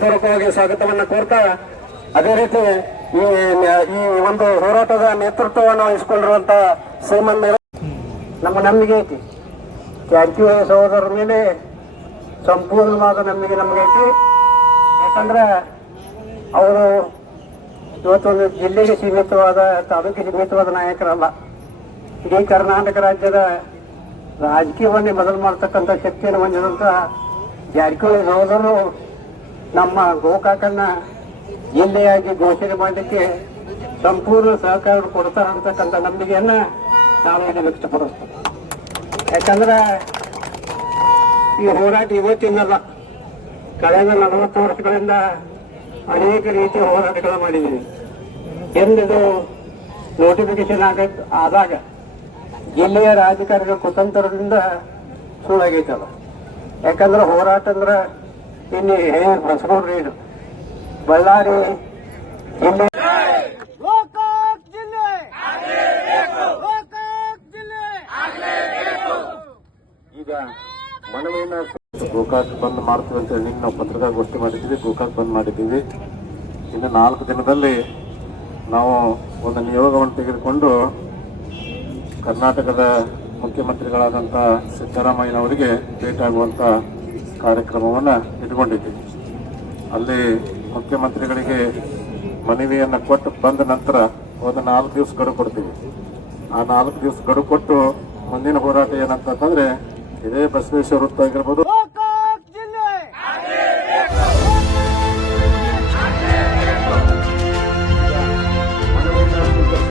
ಪೂರ್ವಕವಾಗಿ ಸ್ವಾಗತವನ್ನ ಕೋರ್ತಾ, ಅದೇ ರೀತಿ ಈ ಒಂದು ಹೋರಾಟದ ನೇತೃತ್ವವನ್ನು ವಹಿಸಿಕೊಂಡಿರುವಂತ ಶ್ರೀಮನ್ ನಮ್ಮ ನಂಬಿಕೆ ಐತಿ, ಜಾರಕಿಹೊಳಿ ಸಹೋದರರ ಮೇಲೆ ಸಂಪೂರ್ಣವಾದ ನಂಬಿಕೆ ನಮಗೆ ಐತಿ. ಯಾಕಂದ್ರೆ ಅವರು ಇವತ್ತೊಂದು ಜಿಲ್ಲೆಗೆ ಸೀಮಿತವಾದ, ತಾಲೂಕಿಗೆ ಸೀಮಿತವಾದ ನಾಯಕರಲ್ಲ. ಇಡೀ ಕರ್ನಾಟಕ ರಾಜ್ಯದ ರಾಜಕೀಯವನ್ನೇ ಬದಲು ಮಾಡತಕ್ಕಂಥ ಶಕ್ತಿಯನ್ನು ಹೊಂದಿದಂಥ ಜಾರಕಿಹೊಳಿ ಸಹೋದರರು ನಮ್ಮ ಗೋಕಾಕನ್ನ ಜಿಲ್ಲೆಯಾಗಿ ಘೋಷಣೆ ಮಾಡಲಿಕ್ಕೆ ಸಂಪೂರ್ಣ ಸಹಕಾರ ಕೊಡ್ತಾರೆ ಅಂತಕ್ಕಂಥ ನಂಬಿಕೆಯನ್ನ ನಾವು ಇಲ್ಲಿ ವ್ಯಕ್ತಪಡಿಸ್ತೇವೆ. ಯಾಕಂದ್ರೆ ಈ ಹೋರಾಟ ಇವತ್ತಿಂದಲ್ಲ, ಕಳೆದ 40 ವರ್ಷಗಳಿಂದ ಅನೇಕ ರೀತಿಯ ಹೋರಾಟಗಳು ಮಾಡಿದ್ದೀವಿ. ಎಂದಿದು ನೋಟಿಫಿಕೇಶನ್ ಆದಾಗ ಜಿಲ್ಲೆಯ ರಾಜಕಾರಣಿಗಳ ಕುತಂತ್ರದಿಂದ ಸುಳ್ಳಾಗೈತಲ್ಲ. ಯಾಕಂದ್ರೆ ಹೋರಾಟ ಅಂದ್ರೆ ಇಲ್ಲಿ ಬಸವನಗುಡಿ ಇದು ಬಳ್ಳಾರಿ ಈಗ ಮನವಿಯನ್ನು ಗೋಕಾಕ್ ಬಂದ್ ಮಾಡ್ತೀವಿ ಅಂತ ಹೇಳಿ ನಾವು ಪತ್ರಿಕಾಗೋಷ್ಠಿ ಮಾಡಿದ್ದೀವಿ. ಗೋಕಾಕ್ ಬಂದ್ ಮಾಡಿದ್ದೀವಿ. ಇನ್ನು 4 ದಿನದಲ್ಲಿ ನಾವು ಒಂದು ನಿಯೋಗವನ್ನು ತೆಗೆದುಕೊಂಡು ಕರ್ನಾಟಕದ ಮುಖ್ಯಮಂತ್ರಿಗಳಾದಂಥ ಸಿದ್ದರಾಮಯ್ಯನವರಿಗೆ ಭೇಟಿಯಾಗುವಂಥ ಕಾರ್ಯಕ್ರಮವನ್ನು ಇಟ್ಕೊಂಡಿದ್ದೀವಿ. ಅಲ್ಲಿ ಮುಖ್ಯಮಂತ್ರಿಗಳಿಗೆ ಮನವಿಯನ್ನು ಕೊಟ್ಟು ಬಂದ ನಂತರ ಒಂದು 4 ದಿವಸ ಗಡುವು ಕೊಡ್ತೀವಿ. ಆ 4 ದಿವಸ ಗಡುವು ಕೊಟ್ಟು ಮುಂದಿನ ಹೋರಾಟ ಏನಂತಂದ್ರೆ ಇದೇ ಬಸವೇಶ್ವರ ವೃತ್ತ ಆಗಿರ್ಬೋದು.